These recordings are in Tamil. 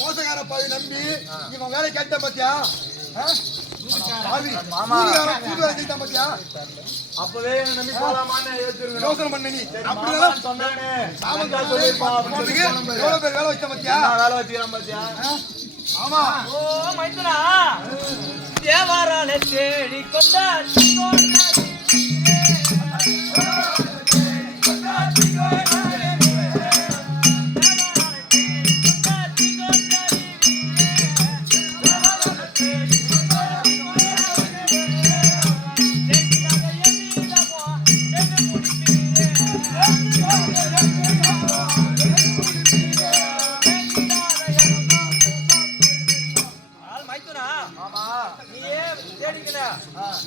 மோசக்கார பாவி நம்பி இவன் வேலை கேட்ட பாத்தியா? அப்பவே நம்பி போலாமான்னு யோசனை பண்ண நீ அப்படிதான் சொன்னானே. எவ்வளவு பேர் வேலை வச்ச பாத்தியா? வேலை வச்சுக்கிறான் பாத்தியா? ஆமா. ஓ மைத்துனா தேவாரால தேடி கொண்டாடி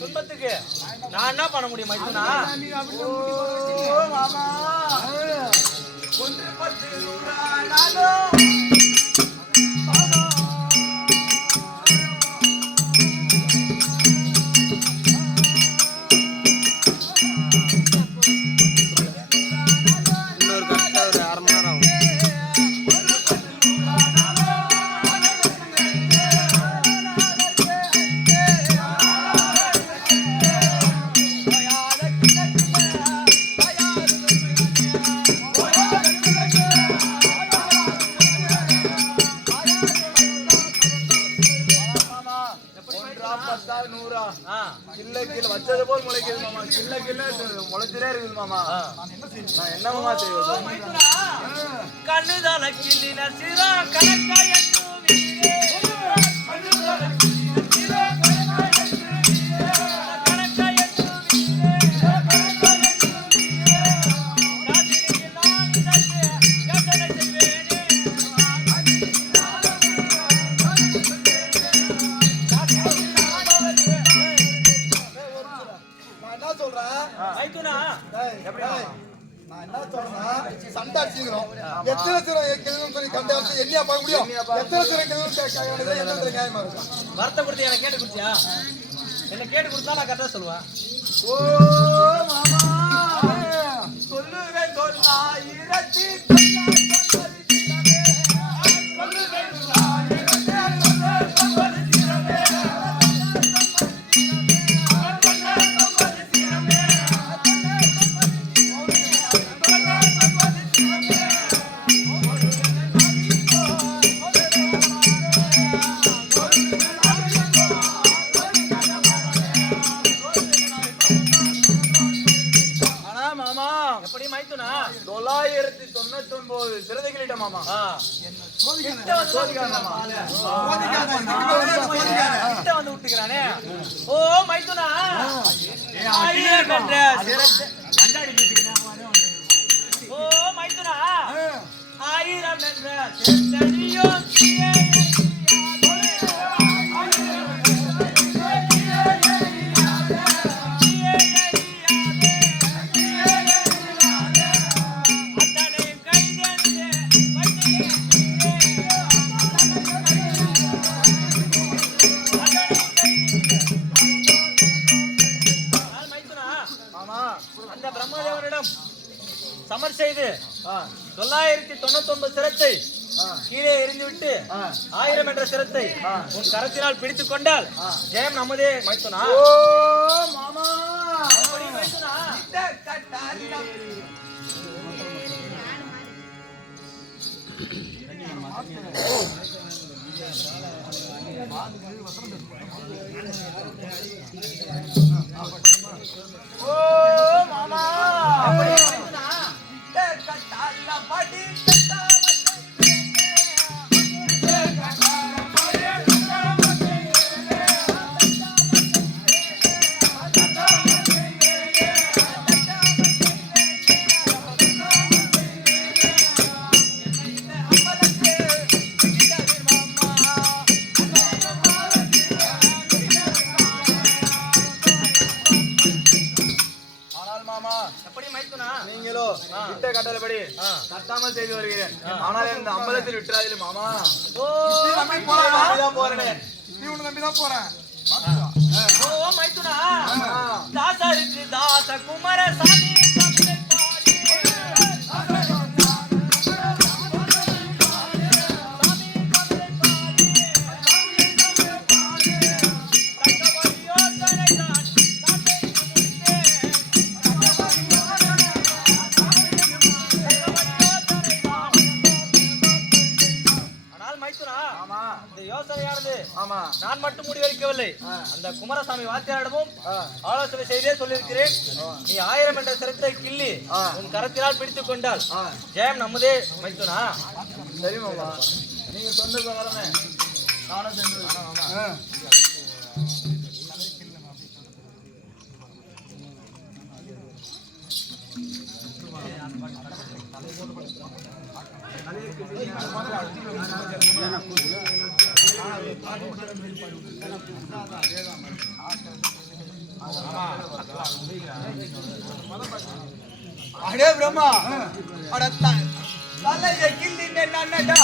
துன்பத்துக்கு நான் என்ன பண்ண முடியும் மைத்துனா? வச்சது போல் முளைக்குது மாமா. கிள்ள கிள்ள முளைச்சிட்டே இருக்குது மாமா. நான் என்ன மாமா செய்வது? கண்ணுதான கிள்ளின சிரா கணக்காய் வருத்தப்படுத்தி என்ன கேட்டு கொடுத்தியா? என்ன கேட்டு கொடுத்தா நான் கரெக்டா சொல்லுவேன். ஓ மாமா சொல்லுவேன் தொள்ளாயிரத்தி சிறதைகளிட்ட மாமா வந்து விட்டுக்கிறானே. ஓ மைத்துனா ஓ மைத்துனா ஆயிரம் என்ற சமர் செய்து 999 சிரத்தை கீழே எறிந்துவிட்டு 1000 என்ற சிரத்தை உன் கரத்தினால் பிடித்துக் கொண்டால் ஜெயம் நமதே மைத்துனா. மாமா ஓ மாமா இட்ட கட்டளைப்படி கட்டாமல் செய்து வருகிறேன். ஆனால் இந்த அம்பலத்தில் விட்டுறாதில்லை மாமா. ஓ நீ நம்பி போறானா? அப்படிதான் போறேனே. நீ உன்னை நம்பிதான் போறேன். ஓ மைத்துனா தாசருக்கு தாச குமாரசாமி தமிழை பாடி ஆமா இந்த யோசனையானது ஆமா நான் மட்டும் முடிவெடுக்கவில்லை. அந்த குமாரசாமி வாத்தியாரிடமும் ஆலோசனை செய்தே சொல்லியிருக்கிறேன். நீ 1000 என்ற சிரத்தை கிள்ளி உன் கரத்தினால் பிடித்துக் கொண்டால் ஜெயம் நம்மதே மைத்துனா. சரி மாமா, நீங்க சொந்த பிரகாரமே நானும் சென்று அடே பிரம்மா, அட தலையை கிள்ளினே நன்னடா.